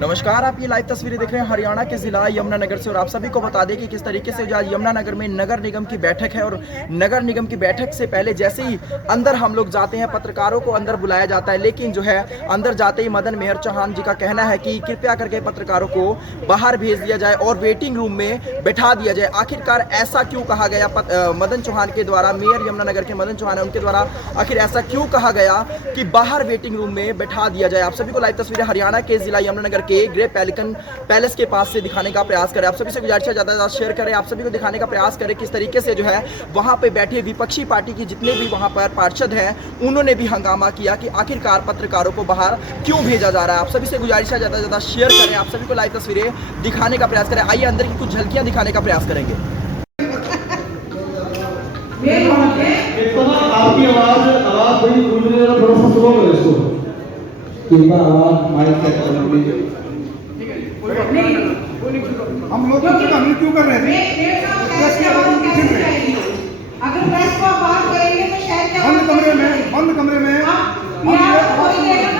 नमस्कार, आप ये लाइव तस्वीरें देख रहे हैं हरियाणा के जिला यमुनानगर से और आप सभी को बता दें कि किस तरीके से जो आज यमुनानगर में नगर निगम की बैठक है और नगर निगम की बैठक से पहले जैसे ही अंदर हम लोग जाते हैं पत्रकारों को अंदर बुलाया जाता है, लेकिन जो है अंदर जाते ही मदन मेहर चौहान जी का कहना है कि कृपया करके पत्रकारों को बाहर भेज दिया जाए और वेटिंग रूम में बैठा दिया जाए। आखिरकार ऐसा क्यों कहा गया मदन चौहान के द्वारा, मेयर यमुनानगर के मदन चौहान है उनके द्वारा आखिर ऐसा क्यों कहा गया कि बाहर वेटिंग रूम में बैठा दिया जाए। आप सभी को लाइव तस्वीरें हरियाणा के जिला यमुनानगर के ग्रे पेलिकन पैलेस के पास से दिखाने का प्रयास करें। आप सभी से गुजारिश है ज़्यादा से ज़्यादा शेयर करें, आप सभी को दिखाने का प्रयास करें किस तरीके से जो है वहां पे बैठे विपक्षी पार्टी की जितने भी वहां पर पार्षद हैं उन्होंने भी हंगामा किया कि आखिरकार पत्रकारों को बाहर क्यों भेजा जा रहा है। आप सभी से गुजारिश है ज़्यादा से ज़्यादा शेयर करें, आप सभी को लाइव तस्वीरें दिखाने का प्रयास करें। आइए अंदर की कुछ झलकियां दिखाने का प्रयास करेंगे। आपकी आवाज बड़ी गूंज रही है, थोड़ा सा स्लो करो इसको। आवाज माइक सेट करने के लिए हम लोग क्यों कर रहे थे? अगर प्रेस को बात करेंगे तो शायद बंद कमरे में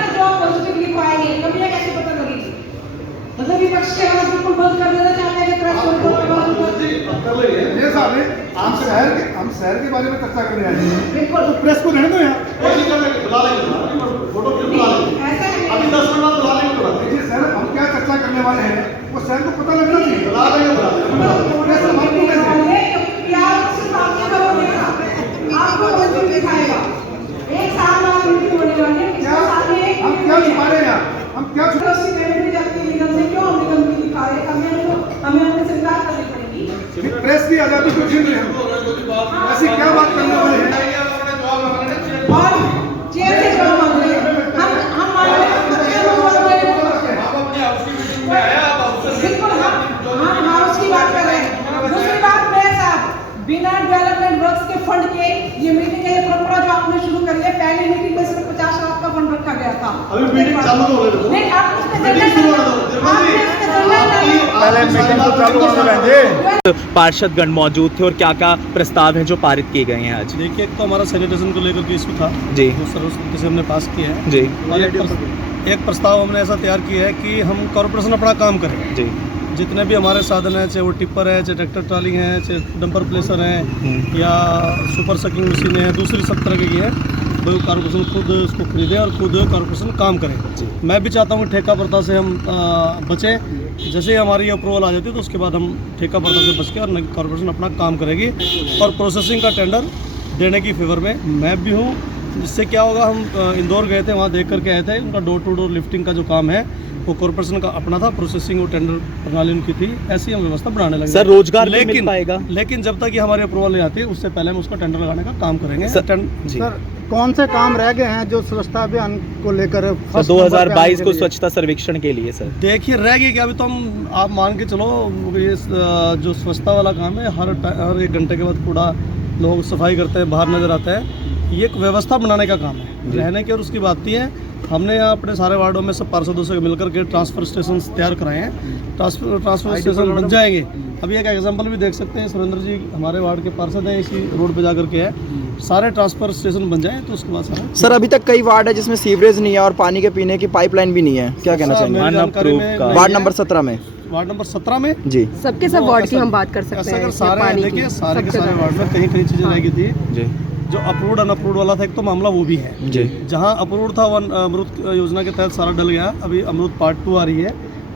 जो पॉजिटिव लिख पाएंगे कभी कैसे पता लगेगी? मतलब विपक्ष के आवाज बिल्कुल बंद कर देना चाहते हैं कि प्रेस को ये साहब हम शहर के बारे में चर्चा करने आए हैं। बिल्कुल, तो प्रेस को रहने दो यार, बुला लेंगे फोटो बुला लेंगे, अभी 10 मिनट बाद बुला लेंगे। देखिए सर, हम क्या चर्चा करने वाले हैं वो शहर को पता लगना चाहिए। बुला लेंगे आपको दिखाएगा एक साल बाद होने वाले हम क्या छुपा रहे हैं? हम क्या छुपा जाती है निगम से? क्यों हम निगम की दिखा रहे हैं? हमें अपने सरकार करनी पड़ेगी। प्रेस की आजादी को छीन रहे हैं, ऐसी क्या बात करने वाले हैं? और चेयर से जवाब मांग रहे हैं, हम मान रहे हैं बिल्कुल, हम हाउस की बात कर रहे हैं। दूसरी बात मेरे साथ बिना डेवलपमेंट वर्क्स के फंड के ये मीटिंग है, ये परंपरा जो आपने शुरू करी है, पहली मीटिंग में सिर्फ 50 लाख का फंड रखा गया था। अभी मीटिंग चालू हो रही है। नहीं, आप उसमें पहले मीटिंग को चालू तो पार्षदगण मौजूद थे और क्या क्या प्रस्ताव हैं जो पारित किए गए हैं आज? देखिए, एक तो हमारा सैनिटेशन को लेकर के इशू था जी, वो सर्वसम्मति से हमने पास किया है जी। और एक प्रस्ताव हमने ऐसा तैयार किया है कि हम कॉर्पोरेशन अपना काम करें जी। जितने भी हमारे साधन हैं, चाहे वो टिप्पर है, चाहे ट्रैक्टर ट्राली हैं, चाहे डंपर प्लेसर हैं या सुपर सकिंग मशीनें हैं, दूसरी सब तरह की है, वो कॉर्पोरेशन खुद उसको खरीदे और खुद कॉर्पोरेशन काम करे। मैं भी चाहता हूँ कि ठेका प्रथा से हम बचें। जैसे ही हमारी अप्रूवल आ जाती है तो उसके बाद हम ठेका प्रथा से बच के और कॉर्पोरेशन अपना काम करेगी और प्रोसेसिंग का टेंडर देने की फेवर में मैं भी हूँ। जिससे क्या होगा, हम इंदौर गए थे, वहाँ देख करके आए थे, उनका डोर टू डोर लिफ्टिंग का जो काम है वो कॉर्पोरेशन का अपना था, प्रोसेसिंग और टेंडर प्रणाली उनकी थी। ऐसी हम व्यवस्था बनाने लगे। सर, रोजगार मिल पाएगा? लेकिन जब तक ये हमारी अप्रूवल नहीं आती उससे पहले हम उसका टेंडर लगाने का काम करेंगे। सर, कौन से काम रह गए हैं जो स्वच्छता अभियान को लेकर 2022 को स्वच्छता सर्वेक्षण के लिए? सर देखिए, रह गई क्या? अभी तो आप मान के चलो, ये जो स्वच्छता वाला काम है, हर 1 घंटे के बाद कूड़ा लोग सफाई करते हैं, बाहर नजर आता है। ये एक व्यवस्था बनाने का काम है रहने की। और उसकी बात ये है, हमने यहाँ अपने सारे वार्डों में सब पार्षदों से मिलकर के ट्रांसफर स्टेशन तैयार कराए हैं। ट्रांसफर स्टेशन बन जाएंगे। अभी एक एग्जांपल भी देख सकते हैं, सुरेंद्र जी हमारे वार्ड के पार्षद हैं, इसी रोड पे जाकर के है, सारे ट्रांसफर स्टेशन बन जाए तो उसके बाद सारा। सर, अभी तक कई वार्ड है जिसमें सीवरेज नहीं है और पानी के पीने की पाइपलाइन भी नहीं है, क्या कहना चाहेंगे? वार्ड नंबर 17 में जी, सबके सब वार्ड की हम बात कर सकते हैं। सारे देखिए, सारे के सारे वार्ड में कहीं कहीं चीजें रह गई थी जी। जो अप्रूव्ड अनअप्रूव्ड वाला था, एक तो मामला वो भी है जी। जहां अप्रूव्ड था, अमृत योजना के तहत सारा डल गया। अभी अमृत पार्ट 2 आ रही है,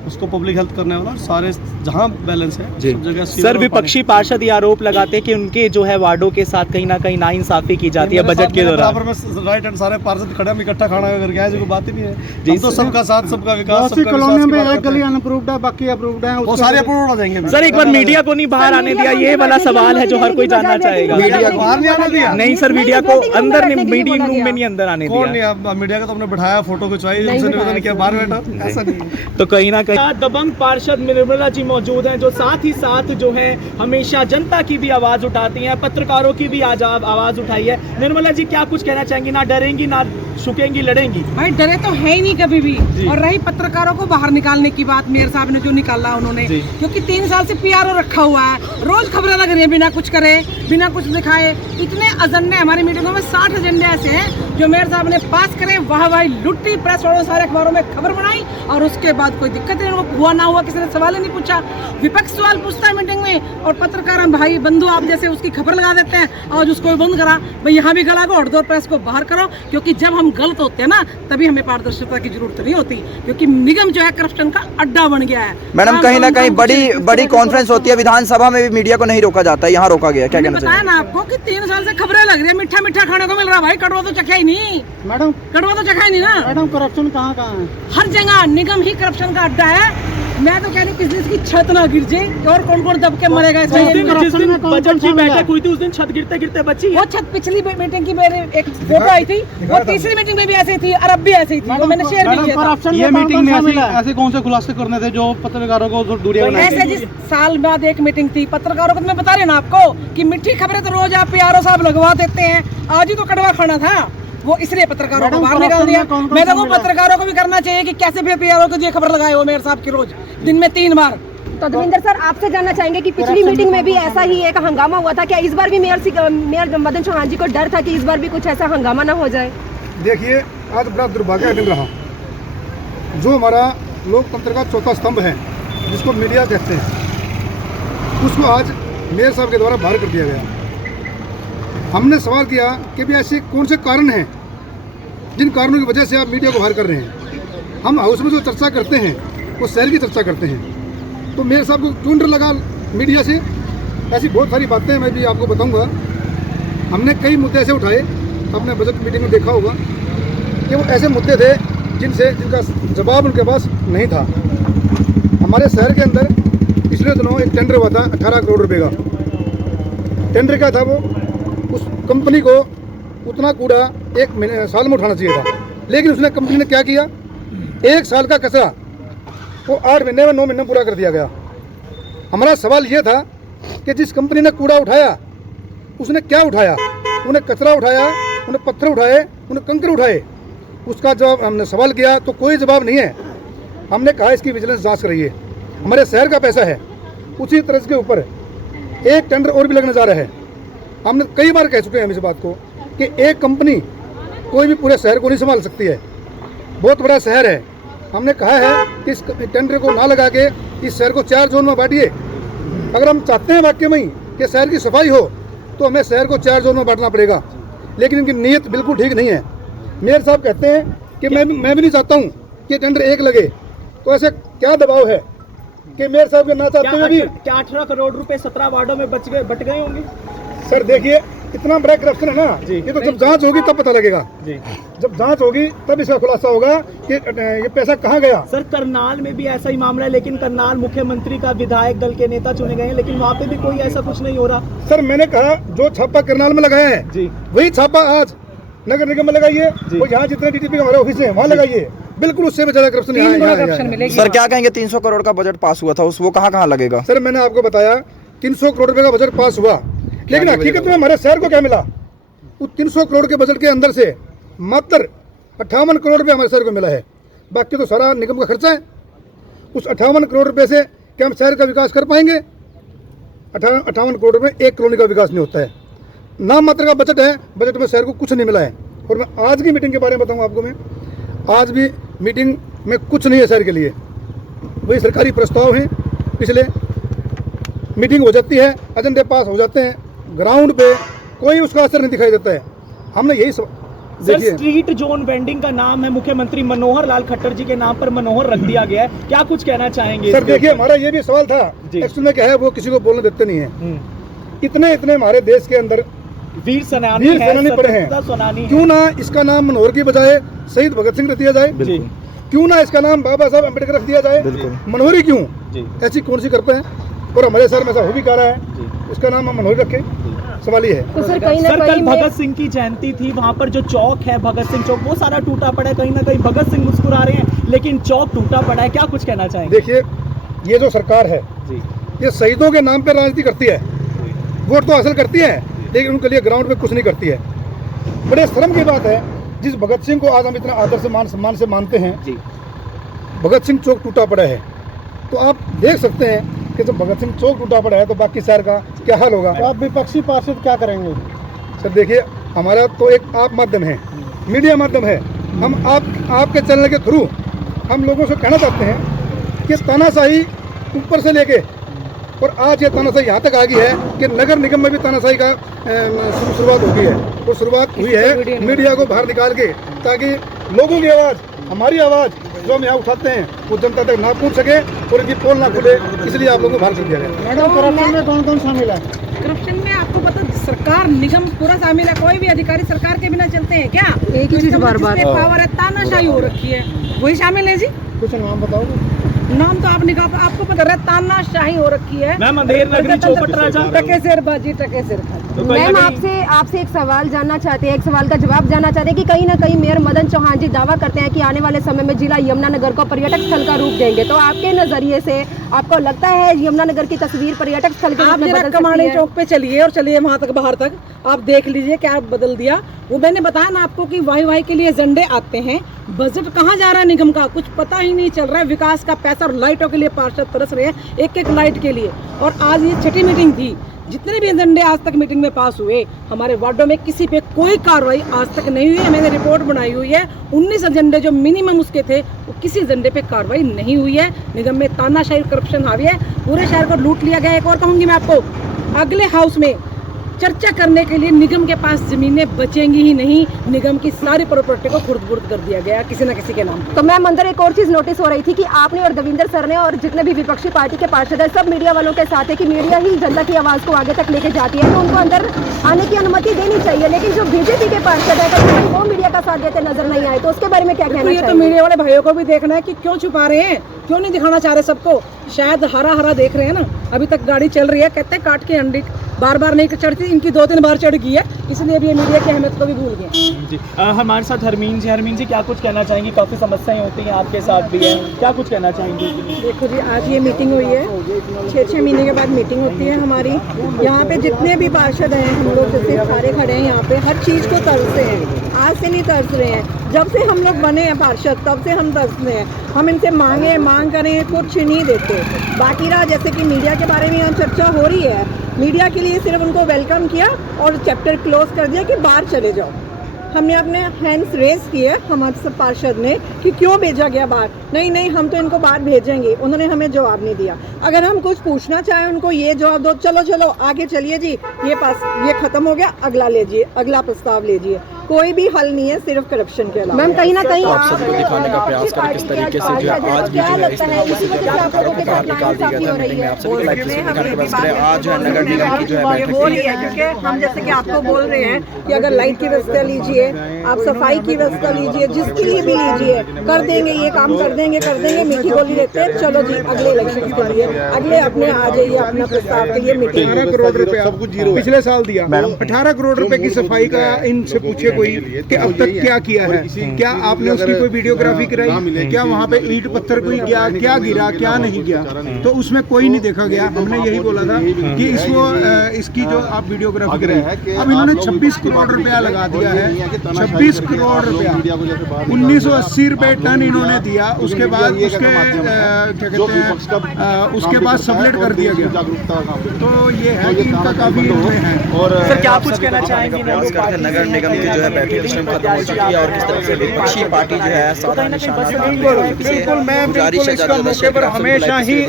उसको पब्लिक हेल्थ करने वाला, सारे जहां बैलेंस है सब जगह। सर, विपक्षी पार्षद ये आरोप लगाते हैं कि उनके जो है वार्डों के साथ कहीं ना कहीं नाइंसाफी की जाती है बजट के दौरान। बराबर में राइट एंड सारे पार्षद खड़े, हम इकट्ठा खाना करके आए, जो बात ही नहीं है जी। तो सबका साथ, सबका विकास, सबका कॉलोनी में एक गली अनअप्रूव्ड है, बाकी अप्रूव्ड है, वो सारे अप्रूव्ड हो जाएंगे। सर, एक बार मीडिया को नहीं बाहर आने दिया, ये वाला सवाल है जो हर कोई जानना चाहेगा। मीडिया को बाहर नहीं आने दिया? नहीं सर, मीडिया को अंदर मीटिंग रूम में नहीं अंदर आने दिया। कौन नहीं? मीडिया का तो हमने बैठाया, फोटो खिंचवाई, उनसे निवेदन किया, बाहर बैठा, ऐसा नहीं। तो कहीं ना कहीं दबंग पार्षद निर्मला जी मौजूद हैं, जो साथ ही साथ जो है हमेशा जनता की भी आवाज उठाती हैं, पत्रकारों की भी आज आवाज उठाई है। निर्मला जी, क्या कुछ कहना चाहेंगी? ना डरेंगी, ना झुकेंगी, लड़ेंगी? भाई, डरे तो है ही नहीं कभी भी। और रही पत्रकारों को बाहर निकालने की बात, मेयर साहब ने जो निकाला उन्होंने, क्योंकि 3 साल से PRO रखा हुआ है, रोज खबरें लग रही है, बिना कुछ करे, बिना कुछ दिखाए। इतने एजेंडे हमारी मीटिंगों में, 60 एजेंडे ऐसे हैं जो मेयर साहब ने पास करे वाह भाई लुट्टी, प्रेस वालों सारे अखबारों में खबर बनाई और उसके बाद कोई दिक्कत नहीं हुआ, ना हुआ, किसी ने सवाल ही नहीं पूछा। विपक्ष सवाल पूछता है मीटिंग में और पत्रकार भाई बंधु आप जैसे उसकी खबर लगा देते हैं, आज उसको बंद करा, भाई यहाँ भी गला को हट दो, प्रेस को बाहर करो, क्योंकि जब हम गलत होते हैं ना तभी हमें पारदर्शिता की जरूरत नहीं होती, क्योंकि निगम जो है करप्शन का अड्डा बन गया है। मैडम कहीं ना कहीं बड़ी कॉन्फ्रेंस होती है विधानसभा में भी मीडिया को नहीं रोका जाता है, यहाँ रोका गया, क्या कहना बताया ना आपको कि 3 साल से खबरें लग रही है, मीठा मीठा खाने को मिल रहा है भाई, कड़वा तो चखा ही नहीं, मैडम कड़वा तो चखा ही नहीं ना। मैडम करप्शन कहाँ कहाँ है? हर जगह निगम ही करप्शन का अड्डा है। मैं तो कह रही बिजनेस की छत ना गिर जाए और कौन कौन दब के मरेगा जिस दिन बजट की बैठक हुई थी उस दिन छत गिरते गिरते बची है। वो छत पिछली मीटिंग की मेरे एक फोटो आई थी, वो तीसरी मीटिंग में भी ऐसी थी और अब भी ऐसी थी, वो मैंने शेयर भी किया था। ये मीटिंग में ऐसे कौन से खुलासे करने थे जो पत्रकारों को दूरियां बनाई? ऐसे जिस साल बाद एक मीटिंग थी पत्रकारों को, मैं बता रही ना आपको कि मीठी खबरें तो रोज आप पीआरओ साहब लगवा देते हैं, आज ही तो कड़वा खाना था, वो इसलिए पत्रकारों को बाहर निकाल दिया। मैं तो पत्रकारों को भी करना चाहिए कि कैसे भी पीआरओ को दिए खबर लगाए हो मेयर साहब की रोज दिन में 3 बार। तो दविंदर सर आपसे जानना चाहेंगे कि पिछली मीटिंग में भी ऐसा ही एक हंगामा हुआ था, क्या इस बार भी मेयर मदन चौहान जी को डर था कि इस बार भी कुछ ऐसा हंगामा ना हो जाए? देखिए, आज बड़ा दुर्भाग्य का दिन रहा। जो हमारा लोकतंत्र का चौथा स्तंभ है जिसको मीडिया कहते हैं, उसको आज मेयर साहब के द्वारा बाहर कर दिया गया। हमने सवाल किया कि भी ऐसे कौन से कारण हैं जिन कारणों की वजह से आप मीडिया को बाहर कर रहे हैं। हम हाउस में जो चर्चा करते हैं वो शहर की चर्चा करते हैं, तो मेयर साहब को क्यों डर लगा मीडिया से? ऐसी बहुत सारी बातें मैं भी आपको बताऊंगा। हमने कई मुद्दे ऐसे उठाए, आपने बजट मीटिंग में देखा होगा कि वो ऐसे मुद्दे थे जिनका जवाब उनके पास नहीं था। हमारे शहर के अंदर पिछले दिनों एक टेंडर हुआ था 18 करोड़ रुपए का। टेंडर क्या था? वो उस कंपनी को उतना कूड़ा एक साल में उठाना चाहिए था, लेकिन उसने कंपनी ने क्या किया, 1 साल का कचरा वो 8 महीने में 9 महीने में पूरा कर दिया गया। हमारा सवाल ये था कि जिस कंपनी ने कूड़ा उठाया उसने क्या उठाया? उन्हें कचरा उठाया, उन्हें पत्थर उठाए, उन्हें कंकर उठाए? उसका जवाब हमने सवाल किया तो कोई जवाब नहीं है। हमने कहा इसकी विजिलेंस जांच कराइए, हमारे शहर का पैसा है। उसी तरह के ऊपर एक टेंडर और भी लगने जा रहा है। हमने कई बार कह चुके हैं हम इस बात को कि एक कंपनी कोई भी पूरे शहर को नहीं संभाल सकती है, बहुत बड़ा शहर है। हमने कहा है कि इस टेंडर को ना लगा के इस शहर को 4 जोन में बांटिए। अगर हम चाहते हैं वाकई में कि शहर की सफाई हो तो हमें शहर को 4 जोन में बांटना पड़ेगा, लेकिन इनकी नीयत बिल्कुल ठीक नहीं है। मेयर साहब कहते हैं कि मैं भी नहीं चाहता हूँ कि टेंडर एक लगे, तो ऐसे क्या दबाव है कि मेयर साहब के ना चाहते हुए भी क्या 18 करोड़ रुपए 17 वार्डों में बट गए होंगे? सर देखिए, इतना बड़ा करप्शन है ना, ये तो जब जांच होगी तब पता लगेगा जी। जब जांच होगी तब इसका खुलासा होगा कि ये पैसा कहाँ गया। सर करनाल में भी ऐसा ही मामला है, लेकिन करनाल मुख्यमंत्री का विधायक दल के नेता चुने गए हैं, लेकिन वहाँ पे भी कोई ऐसा कुछ नहीं हो रहा। सर मैंने कहा जो छापा करनाल में लगाया है जी, वही छापा आज नगर निगम में लगाइए, वो यहाँ जितने डीटीपी का हमारे ऑफिस है वहाँ लगाइए, बिल्कुल उससे भी ज्यादा करप्शन मिलेगी। सर क्या कहेंगे, 300 करोड़ का बजट पास हुआ था, वो कहाँ लगेगा? सर मैंने आपको बताया 300 करोड़ रुपए का बजट पास हुआ, लेकिन हकीकत में हमारे शहर को क्या मिला? उस 300 करोड़ के बजट के अंदर से मात्र 58 करोड़ रुपए हमारे शहर को मिला है, बाकी तो सारा निगम का खर्चा है। उस 58 करोड़ रुपए से क्या हम शहर का विकास कर पाएंगे? 58 करोड़ रुपए 1 कॉलोनी का विकास नहीं होता है। नाम मात्र का बजट है, बजट में शहर को कुछ नहीं मिला है। और मैं आज की मीटिंग के बारे में बताऊंगा आपको, मैं आज भी मीटिंग में कुछ नहीं है शहर के लिए, वही सरकारी प्रस्ताव हैं। पिछले मीटिंग हो जाती है, एजेंडे पास हो जाते हैं, ग्राउंड पे कोई उसका असर नहीं दिखाई देता है। हमने यही देखिए, स्ट्रीट जोन वेंडिंग का नाम है मुख्यमंत्री मनोहर लाल खट्टर जी के नाम पर मनोहर रख दिया गया है, क्या कुछ कहना चाहेंगे? सर देखिए, हमारा ये भी सवाल था, एक्चुअली में क्या है वो किसी को बोलने देते नहीं है। इतने हमारे देश के अंदर वीर सेनानी पड़े हैं, क्यों ना इसका नाम मनोहर की बजाय शहीद भगत सिंह रख दिया जाए? क्यों ना इसका नाम बाबा साहब अम्बेडकर रख दिया जाए? मनोहरी क्यों? ऐसी कौन सी करते हैं? और हमारे शहर में ऐसा हो भी कह रहा है, इसका नाम हम मनोहरी रखें, सवाल ये है। तो सर कल भगत सिंह की जयंती थी, वहाँ पर जो चौक है भगत सिंह चौक, वो सारा टूटा पड़ा है, कहीं ना कहीं भगत सिंह मुस्कुरा रहे हैं लेकिन चौक टूटा पड़ा है, क्या कुछ कहना चाहेंगे? देखिए, ये जो सरकार है ये शहीदों के नाम पर राजनीति करती है, वोट तो हासिल करती है, लेकिन उनके लिए ग्राउंड पे कुछ नहीं करती है। बड़े शर्म की बात है, जिस भगत सिंह को आज हम इतना आदर से मान सम्मान से मानते हैं, भगत सिंह चौक टूटा पड़ा है। तो आप देख सकते हैं कि जब भगत सिंह चौक टूटा पड़ा है तो बाकी शहर का क्या हाल होगा। तो आप विपक्षी पार्षद क्या करेंगे? सर देखिए, हमारा तो एक आप माध्यम है, मीडिया माध्यम है, हम आपके चैनल के थ्रू हम लोगों से कहना चाहते हैं कि तानाशाही ऊपर से लेके और आज ये तानाशाही यहाँ तक आ गई है कि नगर निगम में भी तानाशाही का शुरुआत हो गई है। और शुरुआत हुई है मीडिया को बाहर निकाल के, ताकि लोगों की आवाज़, हमारी आवाज़ जो हम यहाँ उठाते हैं वो जनता तक ना पहुँच सके और इनकी पोल ना खुले, इसलिए आप लोगों को बाहर कर दिया गया। मैडम करप्शन में कौन कौन शामिल है? करप्शन में आपको पता, सरकार निगम पूरा शामिल है। कोई भी अधिकारी सरकार के बिना चलते हैं क्या? एक ही चीज बार-बार पावर है, तानाशाही हो रखी है, वही शामिल है जी। कुछ नाम बताओगे? नाम तो आप निकाल, आपको पता है, तानाशाही हो रखी है। मैम अंधेर नगरी चौपट राजा टके सिर बाजी, टके सिर खाजी। तो कहीं मैम ना कहीं- आपसे एक सवाल जानना चाहते हैं, एक सवाल का जवाब जानना चाहते हैं कि कहीं ना कहीं मेयर मदन चौहान जी दावा करते हैं कि आने वाले समय में जिला यमुनानगर को पर्यटक स्थल का रूप देंगे, तो आपके नजरिए से आपको लगता है यमुनानगर की तस्वीर पर्यटक स्थल के रूप आप में जरा बदल कमानी सकती है? चौक पे चलिए और चलिए वहाँ तक, बाहर तक, आप देख लीजिए क्या बदल दिया। वो मैंने बताया ना आपको कि वाई के लिए एजेंडे आते हैं, बजट कहाँ जा रहा है निगम का कुछ पता ही नहीं चल रहा है। विकास का पैसा और लाइटों के लिए पार्षद तरस रहे हैं, एक एक लाइट के लिए। और आज ये छठी मीटिंग थी, जितने भी एजेंडे आज तक मीटिंग में पास हुए, हमारे वार्डों में किसी पे कोई कार्रवाई आज तक नहीं हुई है। मैंने रिपोर्ट बनाई हुई है, 19 एजेंडे जो मिनिमम उसके थे, वो किसी एजेंडे पे कार्रवाई नहीं हुई है। निगम में तानाशाही करप्शन हावी है, पूरे शहर को लूट लिया गया है। एक और कहूँगी मैं आपको, अगले हाउस में चर्चा करने के लिए निगम के पास जमीनें बचेंगी ही नहीं। निगम की सारी प्रॉपर्टी को खुर्द-बुर्द कर दिया गया किसी न किसी के नाम। तो मैम अंदर एक और चीज नोटिस हो रही थी कि आपने और देविंदर सर ने और जितने भी विपक्षी पार्टी के पार्षद हैं, सब मीडिया वालों के साथ है कि मीडिया ही जनता की आवाज को आगे तक लेके जाती है, तो उनको अंदर आने की अनुमति देनी चाहिए। लेकिन जो बीजेपी के पार्षद है कहीं वो मीडिया का साथ देते नजर नहीं आए, तो उसके बारे में क्या कहना ये तो चाहिए? मीडिया वाले भाइयों को भी देखना है कि क्यों छुपा रहे हैं, क्यों नहीं दिखाना चाह रहे सबको। शायद हरा देख रहे हैं ना, अभी तक गाड़ी चल रही है, कहते हैं काट के अंडी बार नहीं चढ़ती, इनकी 2-3 बार चढ़ गई है, इसलिए भी ये मीडिया की अहमियत को भी भूल गए। जी हमारे साथ हरमीन जी क्या कुछ कहना चाहेंगी? काफ़ी समस्याएं होती हैं, आपके साथ भी है, क्या कुछ कहना चाहेंगी? देखो जी, आज ये मीटिंग हुई है, 6-6 महीने के बाद मीटिंग होती है हमारी। यहाँ पे जितने भी पार्षद हैं, हम लोग जैसे सारे खड़े हैं यहाँ पे, हर चीज़ को तरसते हैं, आज से नहीं तरस रहे हैं। जब से हम लोग बने हैं पार्षद, तब से हम तरसते हैं। हम इनसे मांग करें, कुछ नहीं देते। बाकी रहा जैसे कि मीडिया के बारे में यहाँ चर्चा हो रही है, मीडिया के लिए सिर्फ उनको वेलकम किया और चैप्टर क्लोज कर दिया कि बाहर चले जाओ। हमने अपने हैंड्स रेज किए, हमारे सब पार्षद ने, कि क्यों भेजा गया बाहर। नहीं हम तो इनको बाहर भेजेंगे, उन्होंने हमें जवाब नहीं दिया। अगर हम कुछ पूछना चाहें उनको ये जवाब दो, चलो आगे चलिए जी, ये खत्म हो गया, अगला लीजिए, अगला प्रस्ताव लीजिए। कोई भी हल नहीं है सिर्फ करप्शन के अलावा। मैम कहीं ना कहीं आप सबको दिखाने का प्रयास करें किस तरीके से जो है आज भी जो है इस तरीके से जो है पत्रकारों को बाहर निकाल दिया गया था। मीटिंग में आप सभी को लाइव तस्वीर दिखाने का प्रयास करें। आज जो है नगर निगम की जो है बैठक हो रही है, क्योंकि हम जैसे कि आपको बोल रहे हैं कि अगर लाइट की व्यवस्था लीजिए, आप सफाई की व्यवस्था लीजिए, जिसके लिए भी लीजिए, कर देंगे, ये काम कर देंगे। मीठी गोली देते हैं, चलो जी अगले इलेक्शन के लिए, अगले अपने आ जाइए अपना प्रस्ताव के लिए मीटिंग। 18 करोड़ रुपया पिछले साल दिया, 18 करोड़ रुपए की सफाई का इनसे पूछे कोई कि अब तक क्या किया है, क्या आपने उसकी कोई वीडियोग्राफी कराई, क्या वहाँ पे ईंट पत्थर कोई गया, क्या गिरा, क्या नहीं गया, तो उसमें कोई नहीं देखा गया। हमने यही बोला था कि इसकी जो आप वीडियोग्राफी कराई। अब इन्होंने 26 करोड़ रुपया लगा दिया है, 26 करोड़ रुपया, 1980 रुपए टन इन्होंने दिया। उसके बाद उसके क्या कहते हैं, उसके बाद सबलेट कर दिया गया। तो ये है कि इनका काफी है। और सर क्या कुछ कहना चाहेंगे? नगर निगम की जो है बैठक इस टाइम खत्म हो चुकी है और किस तरह से विपक्षी पार्टी जो है साधा निशाना बिल्कुल मैं इसका मौके पर हमेशा ही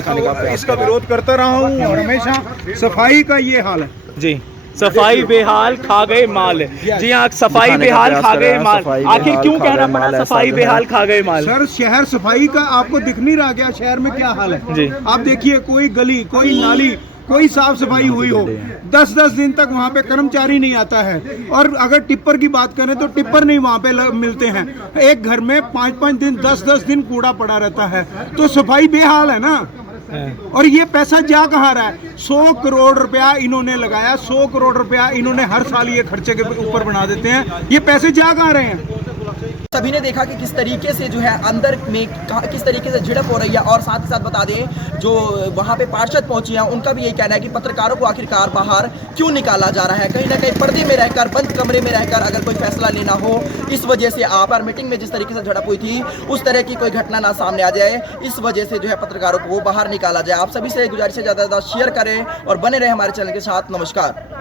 इसका विरोध करता रहा हूँ और हमेशा सफाई का ये हाल है जी, सफाई बेहाल खा गए माल। जी हाँ, सफाई बेहाल खा गए माल। आखिर क्यों कहना पड़ा सफाई बेहाल खा गए माल? सर शहर सफाई का आपको दिख नहीं रहा क्या शहर में क्या हाल है जी। आप देखिए, कोई गली, कोई नाली, कोई साफ सफाई हुई हो, 10-10 दिन तक वहाँ पे कर्मचारी नहीं आता है। और अगर टिप्पर की बात करें तो टिप्पर नहीं वहाँ पे मिलते हैं। एक घर में 5-5 दिन, 10-10 दिन कूड़ा पड़ा रहता है, तो सफाई बेहाल है ना। और ये पैसा जा कहाँ रहा है? 100 करोड़ रुपया इन्होंने लगाया, 100 करोड़ रुपया इन्होंने हर साल ये खर्चे के ऊपर बना देते हैं। ये पैसे जा कहाँ रहे हैं? सभी ने देखा कि किस तरीके से जो है अंदर में किस तरीके से झड़प हो रही है। और साथ ही साथ बता दें, जो वहाँ पे पार्षद पहुंचे हैं उनका भी यही कहना है कि पत्रकारों को आखिरकार बाहर क्यों निकाला जा रहा है। कहीं ना कहीं पर्दे में रहकर, बंद कमरे में रहकर अगर कोई फैसला लेना हो, इस वजह से आप और मीटिंग में जिस तरीके से झड़प हुई थी उस तरह की कोई घटना ना सामने आ जाए, इस वजह से जो है पत्रकारों को बाहर निकाला जाए। आप सभी से गुजारिश है ज़्यादा से ज़्यादा शेयर करें और बने रहे हमारे चैनल के साथ। नमस्कार।